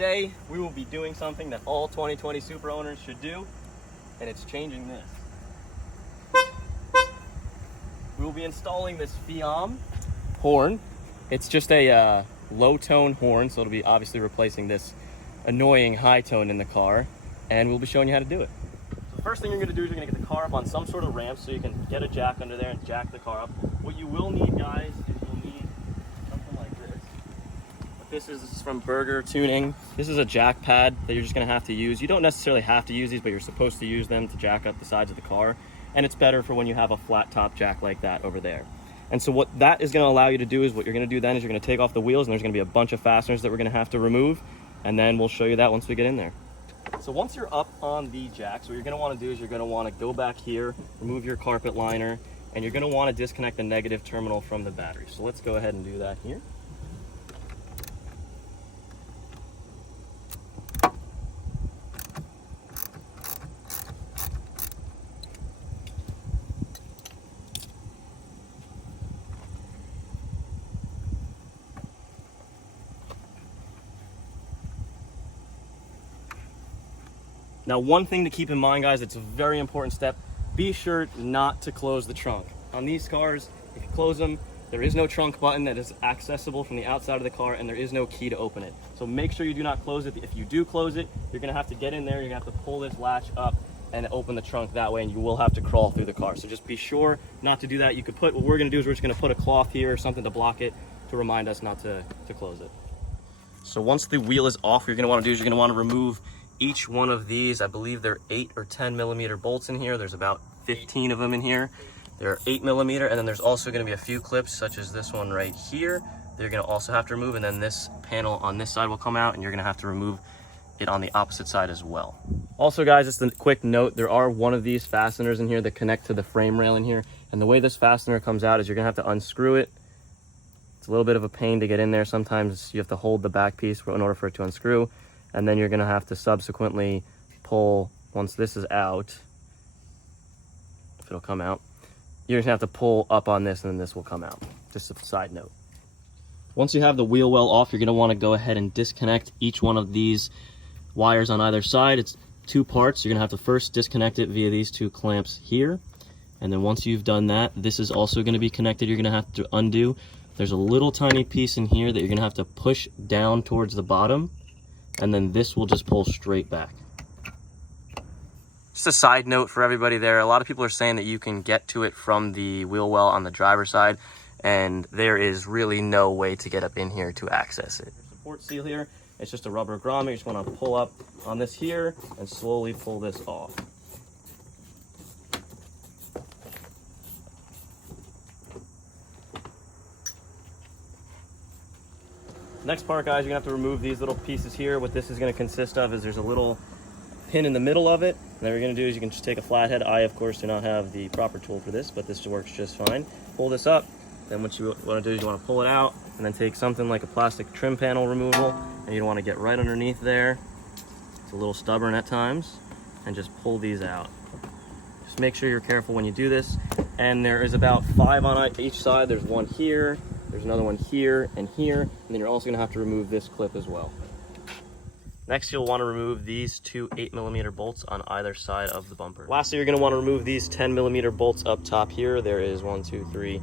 today we will be doing something that all 2020 Supra owners should do, and it's changing this. We will be installing this Fiam horn. It's just a low tone horn, so it'll be obviously replacing this annoying high tone in the car, and we'll be showing you how to do it. So the first thing you're going to do is you're going to get the car up on some sort of ramp so you can get a jack under there and jack the car up. What you will need, guys, is you'll need something like this. This is from Burger Tuning. This is a jack pad that you're just going to have to use. You don't necessarily have to use these, but you're supposed to use them to jack up the sides of the car, and it's better for when you have a flat top jack like that over there. And so what that is going to allow you to do is what you're going to do then is you're going to take off the wheels, and there's going to be a bunch of fasteners that we're going to have to remove, and then we'll show you that once we get in there. So once you're up on the jacks, what you're going to want to do is you're going to want to go back here, remove your carpet liner, and you're going to want to disconnect the negative terminal from the battery. So let's go ahead and do that here. Now, one thing to keep in mind, guys, it's a very important step. Be sure not to close the trunk. On these cars, if you close them, there is no trunk button that is accessible from the outside of the car, and there is no key to open it. So make sure you do not close it. If you do close it, you're gonna have to get in there, you're gonna have to pull this latch up and open the trunk that way, and you will have to crawl through the car. So just be sure not to do that. You could put, what we're gonna do is we're just gonna put a cloth here or something to block it to remind us not to close it. So once the wheel is off, what you're gonna wanna do is you're gonna wanna remove each one of these. I believe they're 8 or 10 millimeter bolts in here. There's about 15 of them in here. They're 8 millimeter, and then there's also going to be a few clips such as this one right here that you're going to also have to remove, and then this panel on this side will come out, and you're going to have to remove it on the opposite side as well. Also, guys, just a quick note, there are one of these fasteners in here that connect to the frame rail in here, and the way this fastener comes out is you're going to have to unscrew it. It's a little bit of a pain to get in there. Sometimes you have to hold the back piece in order for it to unscrew, and then you're going to have to subsequently pull, once this is out, if it'll come out, you're going to have to pull up on this, and then this will come out. Just a side note. Once you have the wheel well off, you're going to want to go ahead and disconnect each one of these wires on either side. It's 2 parts. You're going to have to first disconnect it via these 2 clamps here, and then once you've done that, this is also going to be connected. You're going to have to undo. There's a little tiny piece in here that you're going to have to push down towards the bottom, and then this will just pull straight back. Just a side note for everybody there, a lot of people are saying that you can get to it from the wheel well on the driver's side, and there is really no way to get up in here to access it. Support seal here, it's just a rubber grommet. You just want to pull up on this here and slowly pull this off. Next part, guys, you're gonna have to remove these little pieces here. What this is gonna consist of is there's a little pin in the middle of it. And then what you're gonna do is you can just take a flathead. I, of course, do not have the proper tool for this, but this works just fine. Pull this up. Then what you wanna do is you wanna pull it out and then take something like a plastic trim panel removal, and you wanna get right underneath there. It's a little stubborn at times, and just pull these out. Just make sure you're careful when you do this. And there is about 5 on each side. There's one here, there's another one here, and then you're also gonna have to remove this clip as well. Next, you'll wanna remove these 2 8 millimeter bolts on either side of the bumper. Lastly, you're gonna wanna remove these 10 millimeter bolts up top here. There is 1, 2, 3,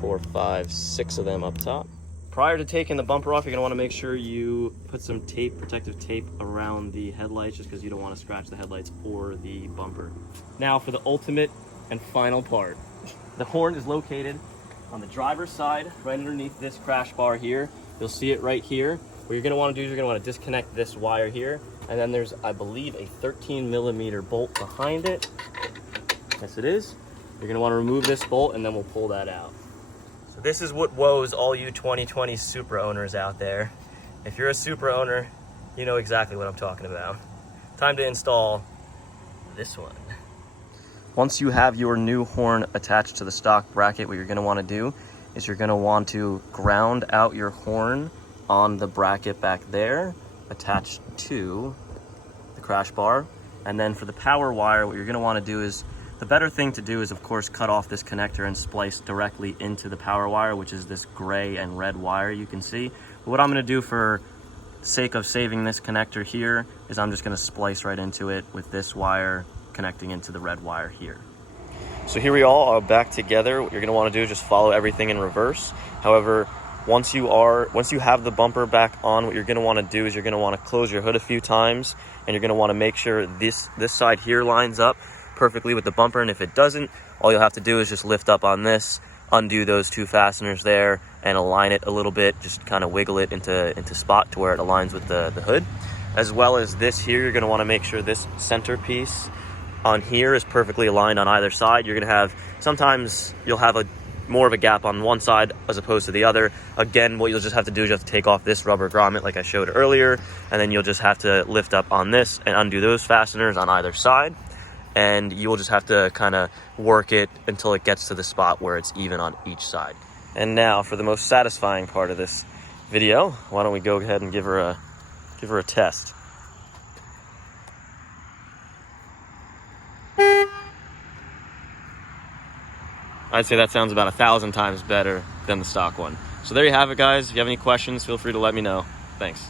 4, 5, 6 of them up top. Prior to taking the bumper off, you're gonna wanna make sure you put some tape, protective tape around the headlights, just because you don't wanna scratch the headlights or the bumper. Now for the ultimate and final part. The horn is located on the driver's side, right underneath this crash bar here. You'll see it right here. What you're gonna wanna do is you're gonna wanna disconnect this wire here, and then there's, I believe, a 13 millimeter bolt behind it. Yes, it is. You're gonna wanna remove this bolt, and then we'll pull that out. So this is what woes all you 2020 Supra owners out there. If you're a Supra owner, you know exactly what I'm talking about. Time to install this one. Once you have your new horn attached to the stock bracket, what you're going to want to do is you're going to want to ground out your horn on the bracket back there, attached to the crash bar. And then for the power wire, what you're going to want to do is, the better thing to do is, of course, cut off this connector and splice directly into the power wire, which is this gray and red wire you can see. But what I'm going to do for sake of saving this connector here is I'm just going to splice right into it with this wire connecting into the red wire here. So here we all are back together. What you're going to want to do is just follow everything in reverse. However, once you have the bumper back on, what you're going to want to do is you're going to want to close your hood a few times, and you're going to want to make sure this side here lines up perfectly with the bumper. And if it doesn't, all you'll have to do is just lift up on this, undo those two fasteners there, and align it a little bit. Just kind of wiggle it into spot to where it aligns with the hood. As well as this here, you're going to want to make sure this center piece on here is perfectly aligned on either side. You're going to have, sometimes you'll have more of a gap on one side as opposed to the other. Again, what you'll just have to do is you have to take off this rubber grommet like I showed earlier, and then you'll just have to lift up on this and undo those fasteners on either side. And you will just have to kind of work it until it gets to the spot where it's even on each side. And now for the most satisfying part of this video, why don't we go ahead and give her a test. I'd say that sounds about 1,000 times better than the stock one. So there you have it, guys. If you have any questions, feel free to let me know. Thanks.